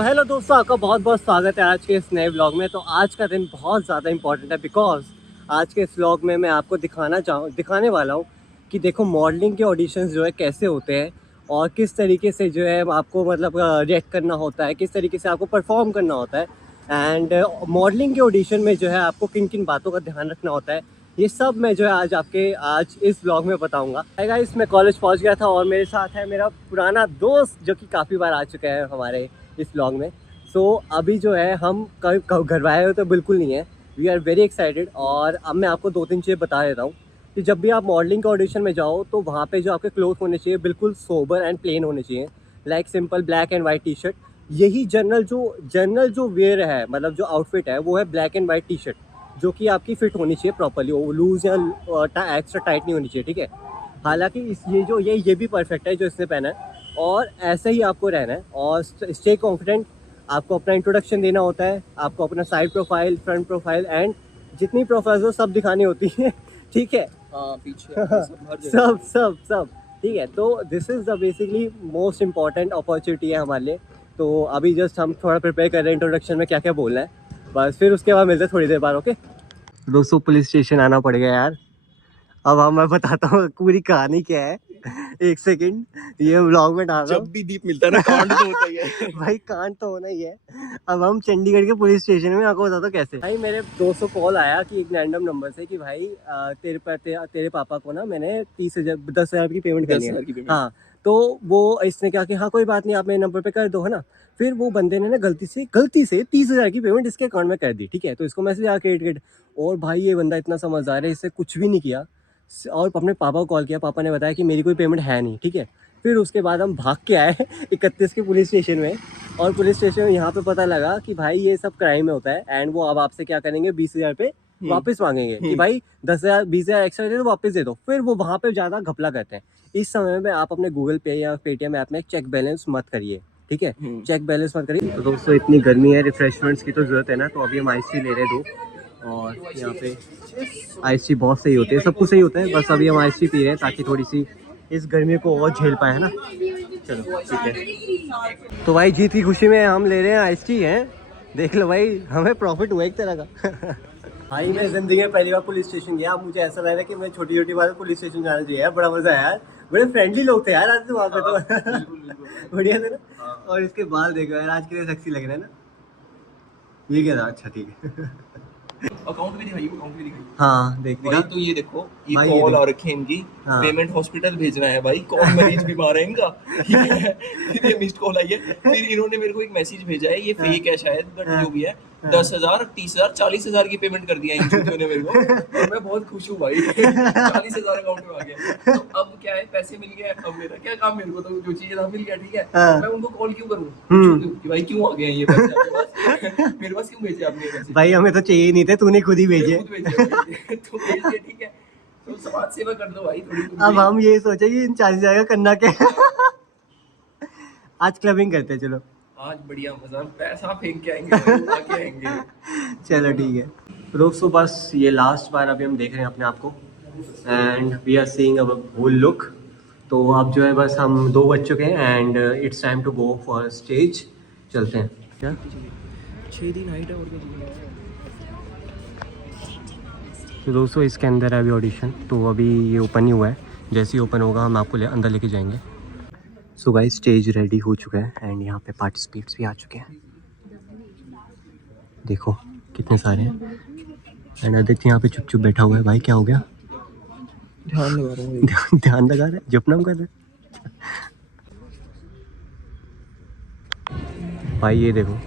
Hello दोस्तों, आपका बहुत बहुत स्वागत है आज के इस नए व्लॉग में। तो आज का दिन बहुत ज़्यादा इंपॉर्टेंट है बिकॉज आज के इस व्लॉग में मैं आपको दिखाने वाला हूँ कि देखो मॉडलिंग के ऑडिशंस जो है कैसे होते हैं और किस तरीके से जो है आपको मतलब रिएक्ट करना होता है, किस तरीके से आपको परफॉर्म करना होता है एंड मॉडलिंग के ऑडिशन में जो है आपको किन किन बातों का ध्यान रखना होता है। ये सब मैं जो है आज इस व्लॉग में बताऊँगा। गाइस, मैं कॉलेज पहुँच गया था और मेरे साथ है मेरा पुराना दोस्त जो कि काफ़ी बार आ चुका है हमारे इस व्लॉग में। सो अभी जो है हम कभी घर आए हो तो बिल्कुल नहीं है। We are very excited. और अब मैं आपको 2-3 चीज़ें बता देता हूँ कि जब भी आप मॉडलिंग के ऑडिशन में जाओ तो वहाँ पे जो आपके क्लोथ होने चाहिए बिल्कुल सोबर एंड प्लेन होने चाहिए, like simple black and white T shirt. यही जनरल जो वेयर है, मतलब जो आउटफिट है वो है black and white T shirt, जो कि आपकी फिट होनी चाहिए प्रॉपरली, वो लूज़ या एक्स्ट्रा टाइट नहीं होनी चाहिए, ठीक है। हालांकि ये भी परफेक्ट है जो इसने पहना है और ऐसे ही आपको रहना है और स्टे कॉन्फिडेंट। आपको अपना इंट्रोडक्शन देना होता है, आपको अपना side profile, front profile and जितनी प्रोफाइल्स हो सब दिखानी होती है, ठीक है। पीछे सब ठीक है। तो this is the basically most important opportunity है हमारे लिए। तो अभी जस्ट हम थोड़ा प्रिपेयर कर रहे हैं इंट्रोडक्शन में क्या क्या बोलना है, बस फिर उसके बाद मिलते हैं थोड़ी देर बाद। ओके दोस्तों, पुलिस स्टेशन आना पड़ गया यार। अब मैं बताता हूँ पूरी कहानी क्या है। एक सेकंड, ये व्लॉग में डाल रहा हूँ। जब भी दीप मिलता है ना कांड तो होता ही है। भाई कांड तो होना ही है। अब हम चंडीगढ़ के पुलिस स्टेशन में, आपको बताता हूँ कैसे। भाई मेरे दोस्तों कॉल आया कि एक रैंडम नंबर से कि भाई तेरे पापा को ना मैंने 10,000 की पेमेंट करनी है। हाँ, तो वो इसने कहा कि हाँ कोई बात नहीं, आप मेरे नंबर पे कर दो, है ना। फिर वो बंदे ने ना गलती से 30,000 की पेमेंट इसके अकाउंट में कर दी, ठीक है। तो इसको मैसेज आ क्रेडिट। और भाई ये बंदा इतना समझदार है, इससे कुछ भी नहीं किया और अपने पापा को कॉल किया। पापा ने बताया कि मेरी कोई पेमेंट है नहीं, ठीक है। फिर उसके बाद हम भाग के आए 31 के पुलिस स्टेशन में। और पुलिस स्टेशन में यहाँ पे पता लगा कि भाई ये सब क्राइम में होता है एंड वो अब आपसे क्या करेंगे, 20,000 पे वापस मांगेंगे कि भाई 10,000 20,000 एक्स्ट्रा दे दो, वापस दे दो। फिर वो वहाँ पे ज़्यादा घपला करते हैं। इस समय में आप अपने गूगल पे या पेटीएम ऐप में चेक बैलेंस मत करिए, ठीक है। चेक बैलेंस मत करिए। तो दोस्तों इतनी गर्मी है, रिफ्रेशमेंट्स की तो ज़रूरत है ना, तो अभी हम आइस टी ले रहे हैं 2। और यहाँ पे आइस टी बहुत सही होती है, सब कुछ सही होता है, बस अभी हम आइस टी पी रहे हैं ताकि थोड़ी सी इस गर्मी को और झेल पाए, है ना। चलो ठीक है। तो भाई जीत की खुशी में हम ले रहे हैं आइस टी हैं। देख लो भाई, हमें प्रॉफिट हुआ एक तरह का। भाई मैं जिंदगी में पहली बार पुलिस स्टेशन गया। अब मुझे ऐसा लग रहा है कि मैं छोटी छोटी बात पुलिस स्टेशन जाना चाहिए यार। बड़ा मजा आया यार, बड़े फ्रेंडली लोग थे यार आज तो वहाँ पे तो। बढ़िया थे ना। और इसके बाल देखो यार, आज के लिए सेक्सी लग रहा है ना। ये क्या था, अच्छा ठीक है। अकाउंट भी दिखाइए, अकाउंट भी दिखाइए। हाँ देख भाई तो ये देखो, ये भाई ये कॉल देखो। आ रखी है इनकी। हाँ। पेमेंट हॉस्पिटल भेजना है भाई, कौन मरीज बीमार है इनका। ठीक है, फिर ये मिस्ड कॉल आई है। फिर इन्होंने मेरे को एक मैसेज भेजा है, ये फेक है शायद, बट जो भी है 10,000 30,000 40,000 की पेमेंट कर दिया इन चीजों ने मेरे को। और मैं बहुत खुश हूँ भाई। 40,000 अकाउंट में आ गया। तो अब क्या है, पैसे मिल गए, अब मेरा क्या काम, मेरे को तो जो चाहिए था मिल गया, ठीक है। मैं उनको कॉल क्यों करूँ कि भाई क्यों आ गए ये पैसे आपके पास, मेरे पास क्यों भेजे आपने ये पैसे। भाई हमें तो चाहिए नहीं थे, तूने खुद ही भेजे। खुद भेजे भाई। तो भेज दिए, ठीक है। तो समाज सेवा कर दो भाई थोड़ी। अब हम ये सोचे कि इन 40,000 का करना क्या है। आज क्लबिंग करते हैं, चलो आज बढ़िया मजा, पैसा फेंक के आएंगे भाई, उड़ा के आएंगे। चलो ठीक है। तो दोस्तों बस ये लास्ट बार अभी हम देख रहे हैं अपने आप को and we are seeing our whole look. तो अब जो है बस हम 2 बज चुके हैं and it's time to go for stage. चलते हैं क्या 6 दिन हाइट है और क्या। तो दोस्तों इसके अंदर है अभी ऑडिशन, तो अभी ये ओपन ही हुआ है। जैसे ही ओपन होगा हम आपको अंदर लेके जाएंगे। सो गाइस स्टेज रेडी हो चुका है एंड यहाँ पे पार्टिसिपेट्स भी आ चुके हैं। देखो कितने सारे हैं एंड आदित्य यहाँ पे चुप चुप बैठा हुआ है। भाई क्या हो गया? ध्यान लगा रहा हूँ। ध्यान लगा रहे, जपनम कर रहे। भाई ये देखो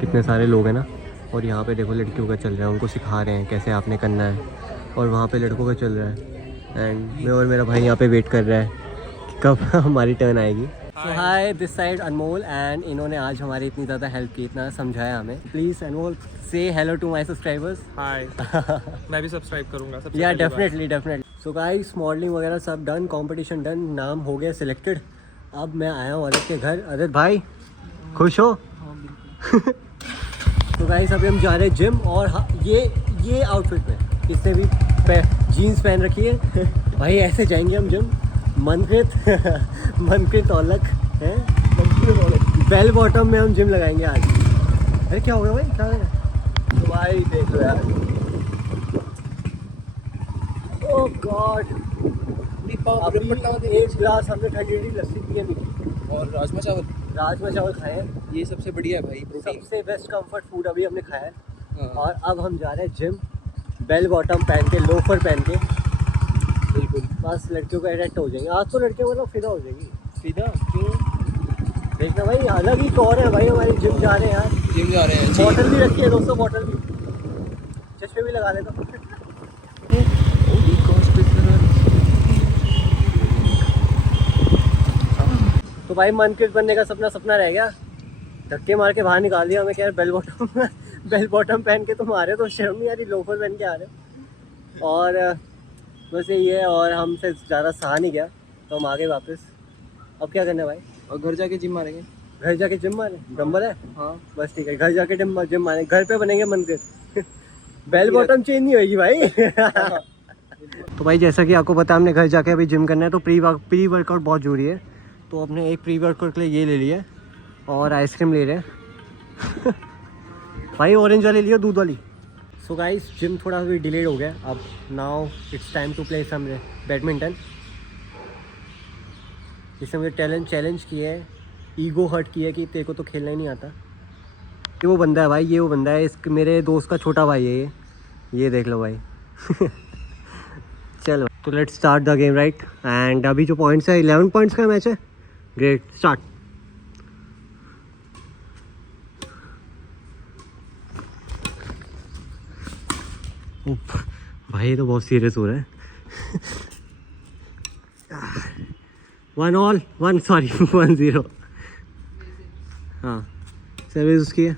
कितने सारे लोग हैं ना। और यहाँ पे देखो लड़कियों का चल रहा है, उनको सिखा रहे हैं कैसे आपने करना है। और वहाँ पे लड़कों का चल रहा है एंड मैं और मेरा भाई यहाँ पे वेट कर रहा है कि कब हमारी टर्न आएगी। Hi this side Anmol and इन्होंने आज हमारी इतनी ज़्यादा हेल्प की, इतना समझाया हमें। प्लीज़ अनमोल से हेलो टू माय सब्सक्राइबर्स। हाय। मैं भी सब्सक्राइब करूंगा सबसे या पहली बार। डेफिनेटली। सो गाइस मॉडलिंग वगैरह सब डन, कंपटीशन डन, नाम हो गया सिलेक्टेड। अब मैं आया हूँ आदित्य के घर। आदित्य भाई खुश हो? तो गाइस अभी हम जा रहे हैं जिम और ये आउटफिट में इसने भी जीन्स पहन रखी है। भाई ऐसे जाएंगे हम जिम। मनकृत औलख बेल बॉटम में हम जिम लगाएंगे आज। अरे क्या हो गया भाई, क्या हो गया? तो भाई देख लो यार, ओह गॉड, अभी एक गिलास हमने ठंडी लस्सी पी है और राजमा चावल खाए हैं। ये सबसे बढ़िया है भाई, प्रोटीन। सबसे बेस्ट कंफर्ट फूड अभी हमने खाया है। हाँ। और अब हम जा रहे हैं जिम, बेल बॉटम पहन के, लोफर पहन के। बिल्कुल, बस लड़कियों को अट्रैक्ट हो जाएंगे आज तो, लड़कियों को फिदा हो जाएगी। सीधा क्यों? देखना भाई, अलग ही टोर है भाई हमारी, जिम जा रहे हैं यार। जिम जा रहे हैं जी। बॉटल भी रखी है दोस्तों, बॉटल भी, चश्मे भी लगा लेता। तो भाई मनकृत बनने का सपना रह गया, धक्के मार के बाहर निकाल दिया हमें। क्या बेल बॉटम पहन के तुम आ रहे हो तो शर्म नहीं आ रही, लोफर पहन के आ रहे हो। और बस यही है, और हमसे ज़्यादा सहा नहीं गया तो हम आ गए वापस। अब क्या करना है भाई? और घर जाके जिम मारेंगे। घर जाके जिम मारे, डंबल है? हाँ बस ठीक है, घर जाके जिम मारे, घर पे बनेंगे मनकृत। बेल बॉटम चेंज नहीं होगी भाई। तो भाई जैसा कि आपको पता, हमने घर जाके अभी जिम करना है, तो प्री वर्कआउट बहुत जरूरी है। तो अपने एक प्री वर्कआउट के लिए ये ले लिया और आइसक्रीम ले रहे हैं। भाई ऑरेंज वाली लियो, दूध वाली। सो गाइस, जिम थोड़ा भी डिलेड हो गया। अब now it's time to play some badminton. इसने मुझे चैलेंज किया है, ईगो हर्ट किया है कि तेरे को तो खेलना ही नहीं आता। ये वो बंदा है भाई, ये वो बंदा है, इस मेरे दोस्त का छोटा भाई है ये देख लो भाई। चलो तो let's start the game right. And अभी जो पॉइंट्स है, 11 पॉइंट्स का मैच है। Great, start. भाई ये तो बहुत सीरियस हो रहा है। 1-0। हाँ सर्विस उसकी है।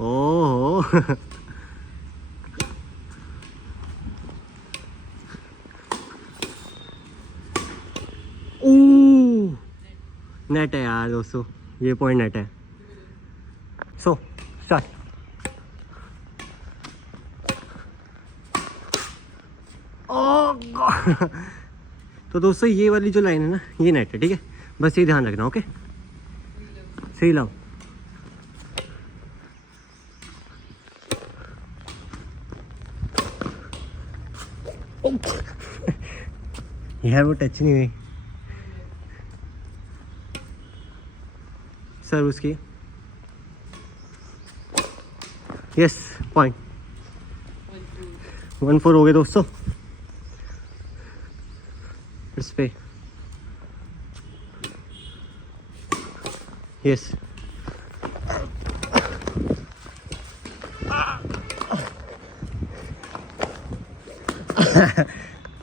ओह नेट है यार दोस्तों, ये पॉइंट नेट है। So start. तो दोस्तों ये वाली जो लाइन है ना, ये नेट है, ठीक है? बस ये ध्यान रखना, ओके? सही लाओ। यार वो टच नहीं हुई। सर उसकी, यस पॉइंट। 1-4 हो गए दोस्तों। इस पे यस।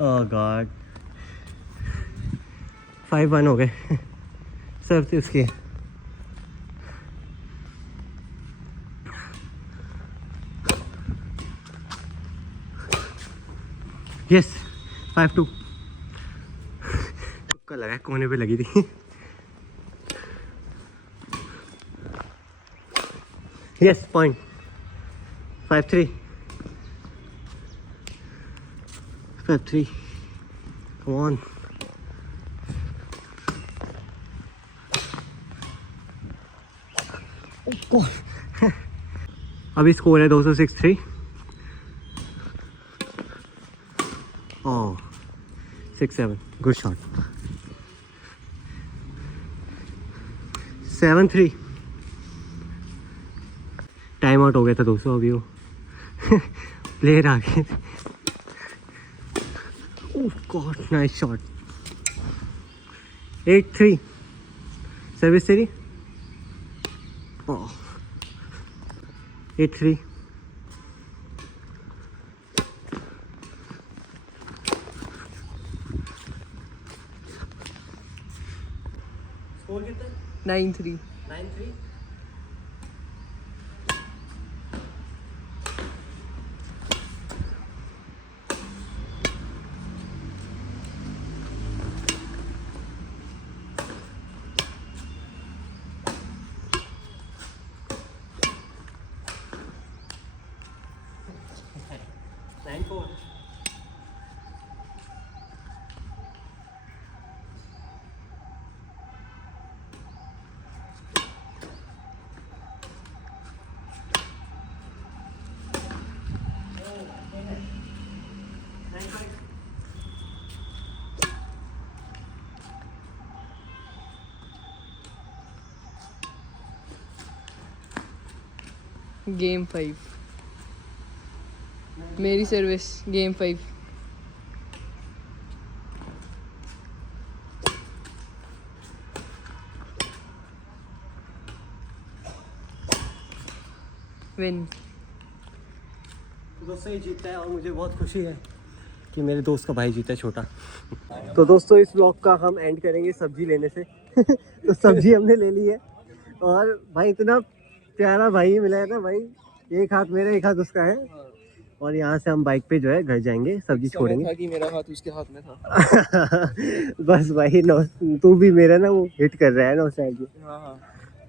ओह गॉड, 5-1 हो गए। सर थी उसकी। यस 5-2। तुक्का लगा, कोने पे लगी थी। Yes point. 5-3। 5-3, come on। अभी स्कोर है 206-3। ओह 6-7, गुड शॉट। 7-3। टाइम आउट हो गया था दोस्तों अभी वो। प्लेयर आ गए। ओह गॉड, नाइस शॉट। 8-3, सर्विस तेरी। ओह 8-3। स्कोर कितना? 9-3। 9-3। गेम 5 मेरी सर्विस गेम 5 विन। दोस्तों ये जीतता है और मुझे बहुत खुशी है कि मेरे दोस्त का भाई जीता है छोटा। तो दोस्तों इस व्लॉग का हम एंड करेंगे सब्जी लेने से। तो सब्जी हमने ले ली है और भाई इतना प्यारा भाई मिला है ना भाई, एक हाथ मेरा एक हाथ उसका है। और यहाँ से हम बाइक पे जो है घर जाएंगे, सब्जी छोड़ेंगे। था कि मेरा हाथ उसके हाथ में था। बस भाई तू भी मेरा ना वो हिट कर रहा है ना उस साइड में। हाँ हाँ।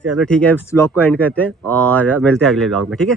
चलो ठीक है, इस व्लॉग को एंड करते हैं और मिलते हैं अगले व्लॉग में, ठीक है।